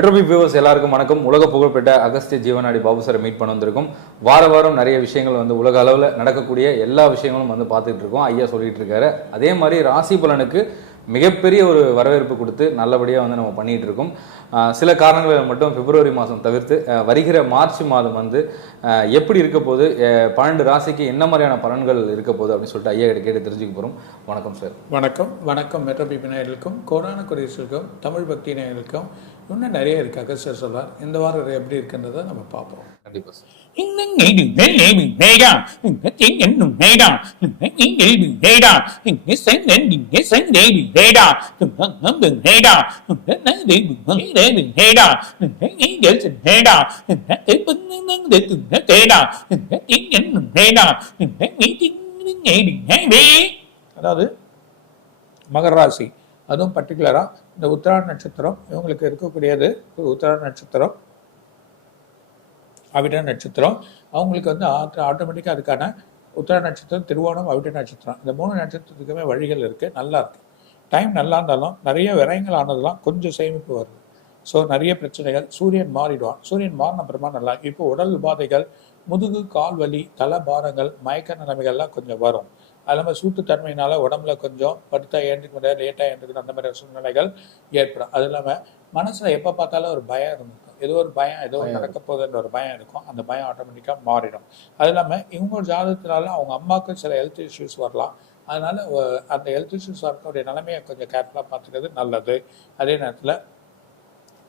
மெட்ரோபி viewers எல்லாருக்கும் வணக்கம். உலக புகழ்பெற்ற அகஸ்திய ஜீவனாடி பாபு சாரை மீட் பண்ண வந்திருக்கும். வார வாரம் நிறைய விஷயங்கள் வந்து உலக அளவில் நடக்கக்கூடிய எல்லா விஷயங்களும் வந்து பார்த்துட்டு இருக்கோம். ஐயா சொல்லிட்டு இருக்காரு. அதே மாதிரி ராசி பலனுக்கு மிகப்பெரிய ஒரு வரவேற்பு கொடுத்து நல்லபடியாக வந்து நம்ம பண்ணிகிட்டு இருக்கோம். சில காரணங்களை மட்டும் பிப்ரவரி மாதம் தவிர்த்து வருகிற மார்ச் மாதம் வந்து எப்படி இருக்க போது பன்னெண்டு ராசிக்கு என்ன மாதிரியான பலன்கள் இருக்க போகுது அப்படின்னு சொல்லிட்டு ஐயா கிட்ட கேட்டு தெரிஞ்சுக்க போகிறோம் வணக்கம் சார். வணக்கம். வணக்கம். மெட்ரோபிபி நேயர்களுக்கும் கொரோனா குரேசருக்கும் தமிழ் பக்தி நேயர்களுக்கும் இன்னும் நிறைய இருக்குது அகஸ்டர் சொல்லார் இந்த வாரம் எப்படி இருக்குன்றதை நம்ம பார்ப்போம். அதாவது மகர ராசி அதுவும் பர்டிகுலராக இந்த உத்திராட நட்சத்திரம் இவங்களுக்கு இருக்கக்கூடியது உத்திராட நட்சத்திரம். அவிட்ட நட்சத்திரம். அவங்களுக்கு வந்து ஆட்டோமேட்டிக்காக அதுக்கான உத்தர நட்சத்திரம் திருவோணம் அவிட்ட நட்சத்திரம். இந்த மூணு நட்சத்திரத்துக்குமே வழிகள் இருக்குது நல்லா இருக்குது டைம் நல்லா இருந்தாலும் நிறைய விரயங்கள் ஆனதெல்லாம் கொஞ்சம் சேமிப்பு வருது. ஸோ நிறைய பிரச்சனைகள். சூரியன் மாறிடுவான். சூரியன் மாறின அப்புறமா நல்லா இப்போ உடல் உபாதைகள் முதுகு கால் வலி தலை பாரங்கள் மயக்க நிலைமைகள்லாம் கொஞ்சம் வரும். அது இல்லாமல் சூட்டுத்தன்மையினால உடம்புல கொஞ்சம் படுத்தா ஏந்துக்க முடியாது லேட்டாக ஏந்துக்கணும் அந்த மாதிரி சூழ்நிலைகள் ஏற்படும். அது இல்லாமல் மனசில் எப்போ பார்த்தாலும் ஒரு பயம் இருந்திருக்கும் ஏதோ ஒரு பயம் ஏதோ நடக்க போகுதுன்ற ஒரு பயம் இருக்கும். அந்த பயம் ஆட்டோமேட்டிக்காக மாறிடும். அது இல்லாமல் இவங்க ஜாதகத்தினால அவங்க அம்மாவுக்கு சில ஹெல்த் இஷ்யூஸ் வரலாம். அதனால அந்த ஹெல்த் இஷ்யூஸ் வரக்கூடிய நிலைமையை கொஞ்சம் கேர்ஃபுல்லாக பார்த்துக்கிறது நல்லது. அதே நேரத்தில்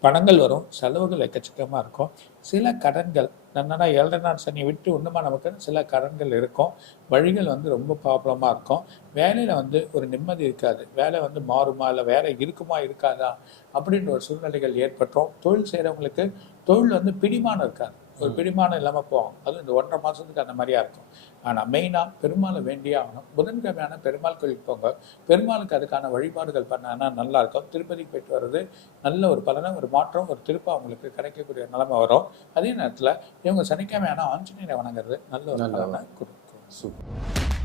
பணங்கள் வரும் செலவுகள் எக்கச்சக்கமாக இருக்கும். சில கடன்கள் என்னன்னா ஏழரை நாள் சனி விட்டு ஒன்றுமா நமக்கு சில கடன்கள் இருக்கும். வழிகள் வந்து ரொம்ப ப்ராப்ளமாக இருக்கும். வேலையில் வந்து ஒரு நிம்மதி இருக்காது. வேலை வந்து மாறுமா இல்லை வேலை இருக்குமா இருக்காதா அப்படின்ற ஒரு சூழ்நிலைகள் ஏற்பட்டுரும். தொழில் செய்கிறவங்களுக்கு தொழில் வந்து பிடிமானம் இருக்காது. ஒரு பிடிமானம் இல்லாமல் போகும். அதுவும் இந்த ஒன்றரை மாதத்துக்கு அந்த மாதிரியா இருக்கும். ஆனால் மெயினாக பெருமாளை வேண்டியே ஆகணும். புதன்கிழமையான பெருமாள் கோயிலுக்கு போங்க. பெருமாளுக்கு அதுக்கான வழிபாடுகள் பண்ணாங்கன்னா நல்லா இருக்கும். திருப்பதிக்கு போயிட்டு வர்றது நல்ல ஒரு பலனை ஒரு மாற்றம் ஒரு திருப்பம் அவங்களுக்கு கிடைக்கக்கூடிய நிலைமை வரும். அதே நேரத்தில் இவங்க சனிக்கிழமையான ஆஞ்சநேயரை வணங்குறது நல்ல ஒரு நல்ல பலனை கொடுக்கும். சூப்பர்.